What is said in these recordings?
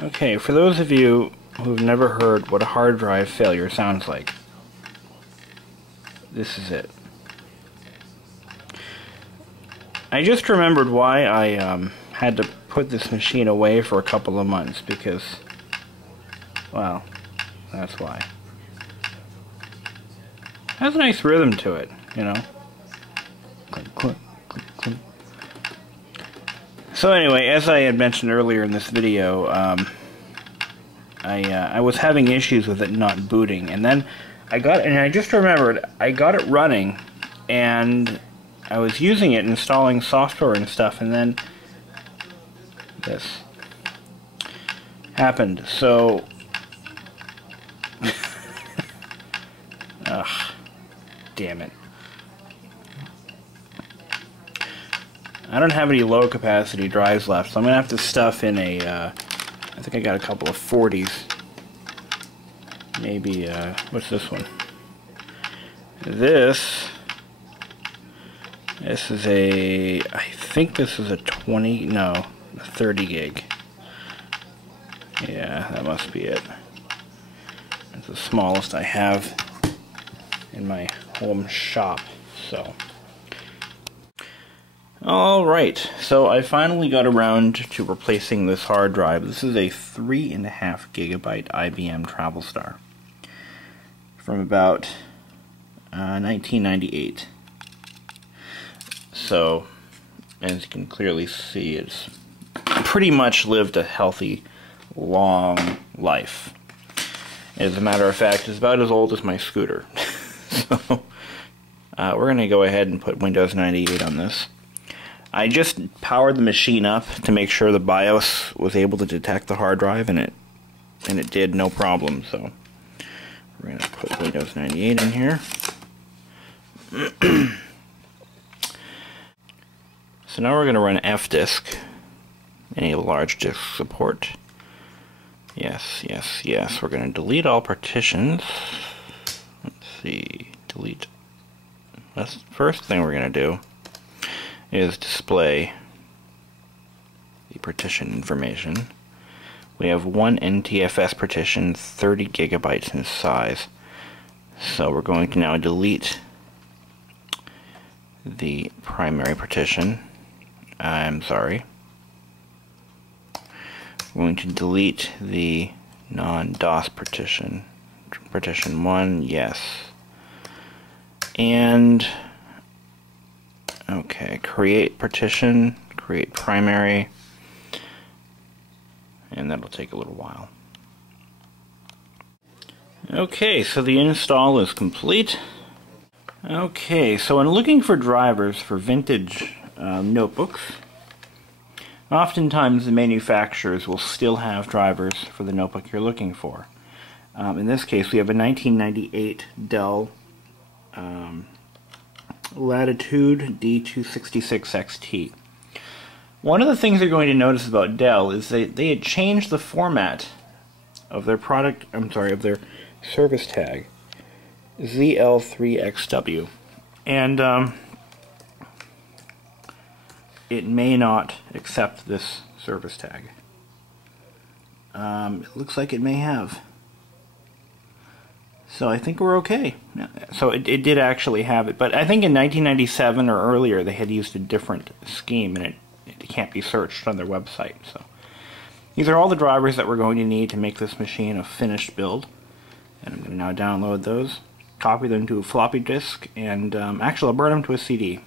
Okay, for those of you who've never heard what a hard drive failure sounds like, this is it. I just remembered why I had to put this machine away for a couple of months, because, well, that's why. It has a nice rhythm to it, you know. Click, click, click, click. So anyway, as I had mentioned earlier in this video, I was having issues with it not booting, and then I just remembered I got it running, and I was using it, installing software and stuff, and then this happened. So, ugh, damn it. I don't have any low capacity drives left, so I'm going to have to stuff in a, I think I got a couple of 40s. Maybe, what's this one? This is a, I think this is a 20, no, a 30 gig. Yeah, that must be it. It's the smallest I have in my home shop, so. Alright, so I finally got around to replacing this hard drive. This is a 3.5 gigabyte IBM Travelstar from about 1998. So, as you can clearly see, it's pretty much lived a healthy, long life. As a matter of fact, it's about as old as my scooter. So, we're going to go ahead and put Windows 98 on this. I just powered the machine up to make sure the BIOS was able to detect the hard drive, and it did, no problem. So we're going to put Windows 98 in here. So now we're going to run fdisk, enable large disk support. Yes, yes, yes. We're going to delete all partitions. Let's see, delete. That's the first thing we're going to do. Is display the partition information. We have one NTFS partition, 30 gigabytes in size. So we're going to now delete the primary partition. I'm sorry. We're going to delete the non-DOS partition. Partition 1, yes. And okay, create partition, create primary, and that'll take a little while. Okay, so the install is complete. Okay, so when looking for drivers for vintage notebooks, oftentimes the manufacturers will still have drivers for the notebook you're looking for. In this case, we have a 1998 Dell Latitude D266XT. One of the things you're going to notice about Dell is they had changed the format of their product, of their service tag, ZL3XW, and it may not accept this service tag. It looks like it may have. So I think we're okay. So it did actually have it, but I think in 1997 or earlier they had used a different scheme, and it can't be searched on their website. So these are all the drivers that we're going to need to make this machine a finished build, and I'm going to now download those, copy them to a floppy disk, and actually I'll burn them to a CD,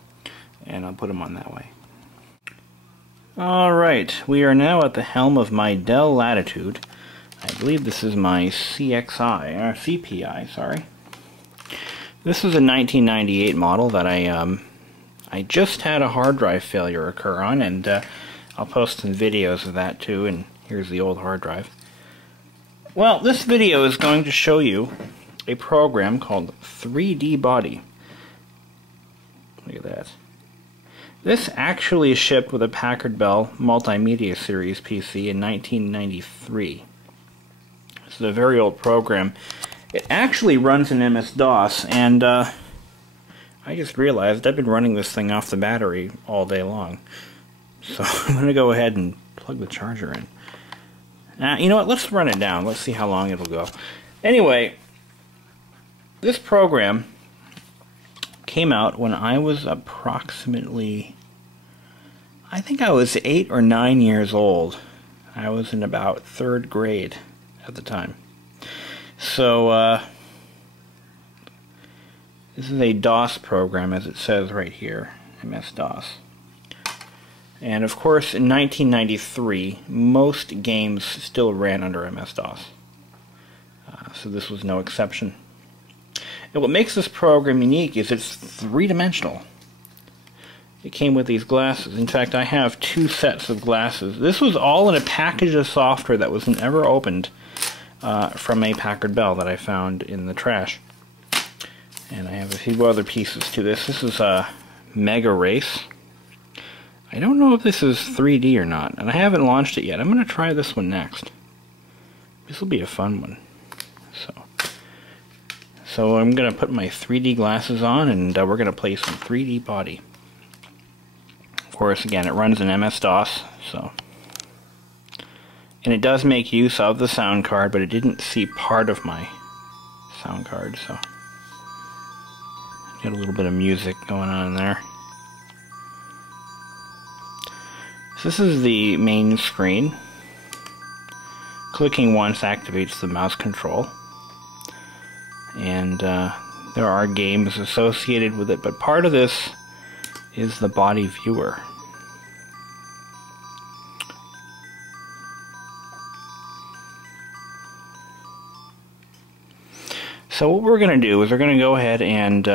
and I'll put them on that way. Alright, we are now at the helm of my Dell Latitude. I believe this is my CPI, sorry. This is a 1998 model that I just had a hard drive failure occur on, and I'll post some videos of that too, and here's the old hard drive. Well, this video is going to show you a program called 3D Body. Look at that. This actually shipped with a Packard Bell Multimedia Series PC in 1993. This is a very old program. It actually runs in MS-DOS, and I just realized I've been running this thing off the battery all day long. So I'm going to go ahead and plug the charger in. You know what, let's run it down. Let's see how long it'll go. Anyway, this program came out when I was approximately, I think I was 8 or 9 years old. I was in about 3rd grade at the time. So, this is a DOS program, as it says right here, MS-DOS. And of course, in 1993, most games still ran under MS-DOS. So this was no exception. And what makes this program unique is it's 3-dimensional. It came with these glasses. In fact, I have 2 sets of glasses. This was all in a package of software that was never opened from a Packard Bell that I found in the trash. And I have a few other pieces to this. This is a Mega Race. I don't know if this is 3D or not, and I haven't launched it yet. I'm going to try this one next. This will be a fun one. So I'm going to put my 3D glasses on, and we're going to play some 3D Body. Of course, again, it runs in MS-DOS, so. And it does make use of the sound card, but it didn't see part of my sound card, so. Got a little bit of music going on in there. So this is the main screen. Clicking once activates the mouse control. And there are games associated with it, but part of this is the body viewer. So what we're going to do is we're going to go ahead and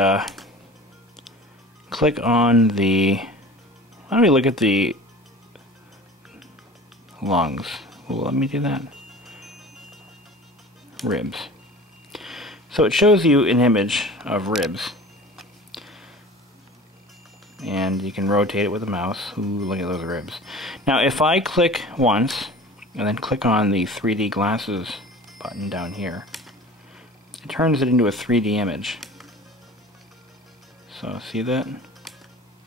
click on the, why don't we look at the lungs? Well, let me do that. Ribs. So it shows you an image of ribs. And you can rotate it with the mouse. Ooh, look at those ribs. Now if I click once, and then click on the 3D glasses button down here, it turns it into a 3D image. So see that?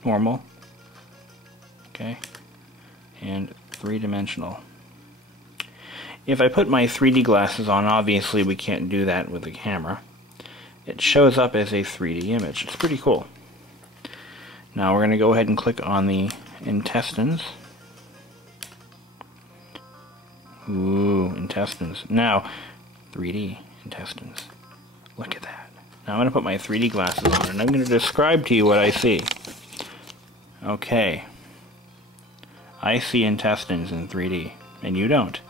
Normal. Okay. And 3-dimensional. If I put my 3D glasses on, obviously we can't do that with the camera. It shows up as a 3D image. It's pretty cool. Now we're going to go ahead and click on the intestines. Ooh, intestines. Now, 3D intestines. Look at that. Now I'm going to put my 3D glasses on, and I'm going to describe to you what I see. Okay. I see intestines in 3D, and you don't.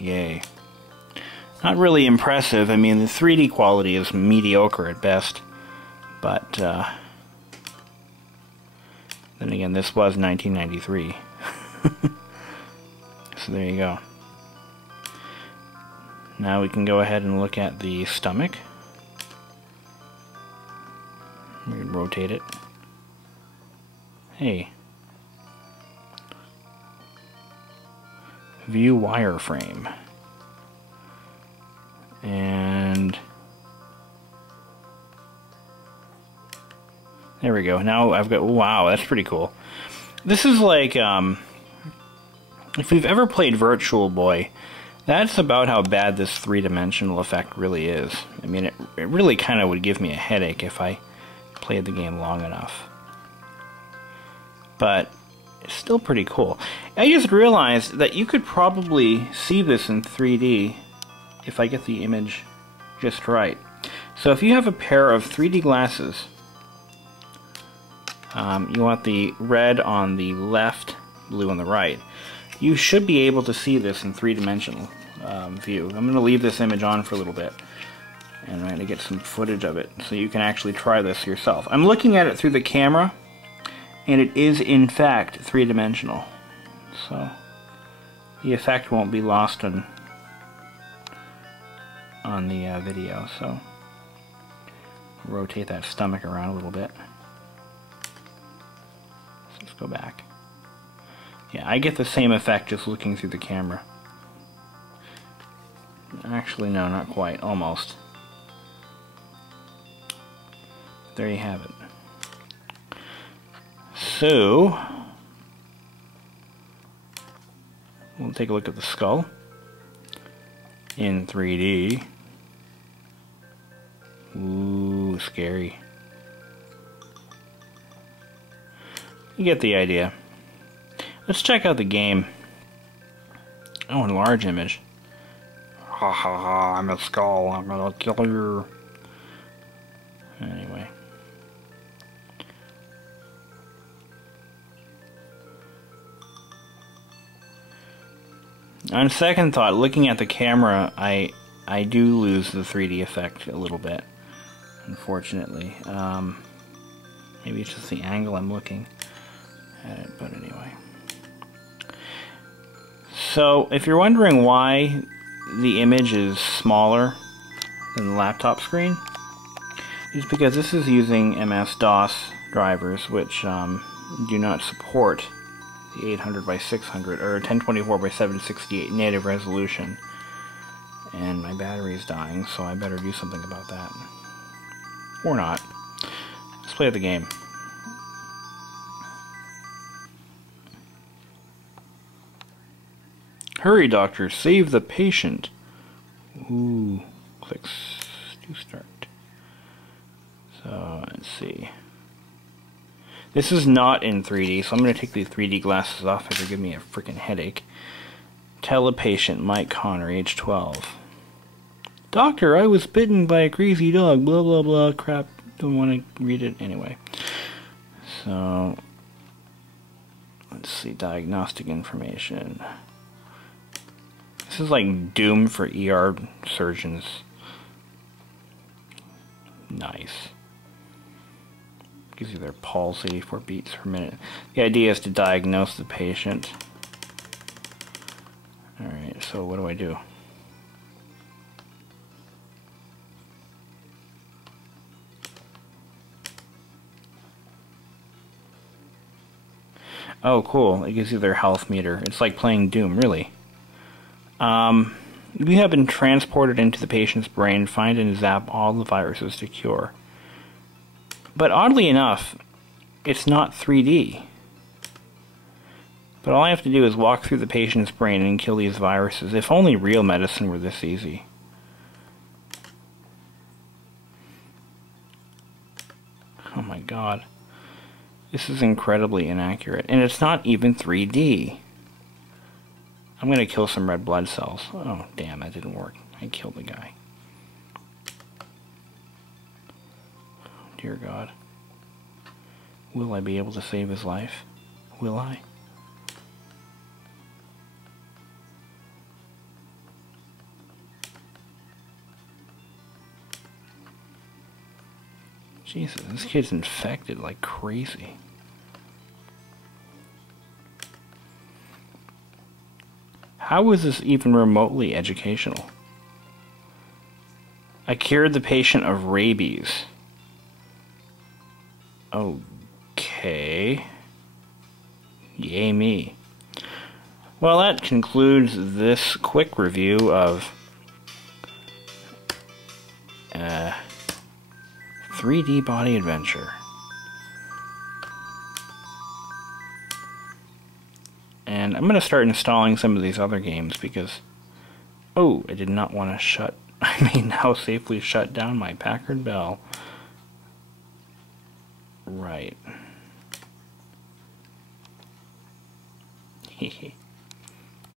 Yay. Not really impressive. I mean, the 3D quality is mediocre at best. But, then again, this was 1993. So there you go. Now we can go ahead and look at the stomach. We can rotate it. Hey. View wireframe. And there we go. Now I've got, wow, that's pretty cool. This is like, if you've ever played Virtual Boy, that's about how bad this 3-dimensional effect really is. I mean, it really kind of would give me a headache if I played the game long enough. But it's still pretty cool. I just realized that you could probably see this in 3D if I get the image just right. So if you have a pair of 3D glasses, you want the red on the left, blue on the right, you should be able to see this in 3-dimensional view. I'm going to leave this image on for a little bit, and I'm going to get some footage of it so you can actually try this yourself. I'm looking at it through the camera, and it is in fact 3-dimensional. So the effect won't be lost on the video. So rotate that stomach around a little bit. Let's go back. Yeah, I get the same effect just looking through the camera. Actually, no, not quite. Almost. There you have it. So, we'll take a look at the skull in 3D. Ooh, scary. You get the idea. Let's check out the game. Oh, in large image. Ha ha ha, I'm a skull, I'm gonna kill you. Anyway. On second thought, looking at the camera, I do lose the 3D effect a little bit, unfortunately. Maybe it's just the angle I'm looking at it, but anyway. So, if you're wondering why the image is smaller than the laptop screen, it's because this is using MS-DOS drivers, which do not support the 800 by 600 or 1024 by 768 native resolution. And my battery is dying, so I better do something about that. Or not. Let's play the game. Hurry, doctor, save the patient. Ooh, clicks to start. So, let's see. This is not in 3D, so I'm going to take the 3D glasses off. It'll give me a freaking headache. Tell a patient, Mike Connor, age 12. Doctor, I was bitten by a crazy dog. Blah, blah, blah. Crap. Don't want to read it anyway. So, let's see. Diagnostic information. This is like Doom for ER surgeons. Nice. Gives you their pulse, 84 beats per minute. The idea is to diagnose the patient. Alright, so what do I do? Oh, cool. It gives you their health meter. It's like playing Doom, really. You have been transported into the patient's brain. Find and zap all the viruses to cure. But oddly enough, it's not 3D. But all I have to do is walk through the patient's brain and kill these viruses. If only real medicine were this easy. Oh my god. This is incredibly inaccurate. And it's not even 3D. I'm gonna kill some red blood cells. Oh, damn, that didn't work. I killed the guy. Dear God. Will I be able to save his life? Will I? Jesus, this kid's infected like crazy. How is this even remotely educational? I cured the patient of rabies. Okay. Yay me. Well, that concludes this quick review of 3D Body Adventure. And I'm going to start installing some of these other games because... Oh, I did not want to I may now safely shut down my Packard Bell. Right. Hehe.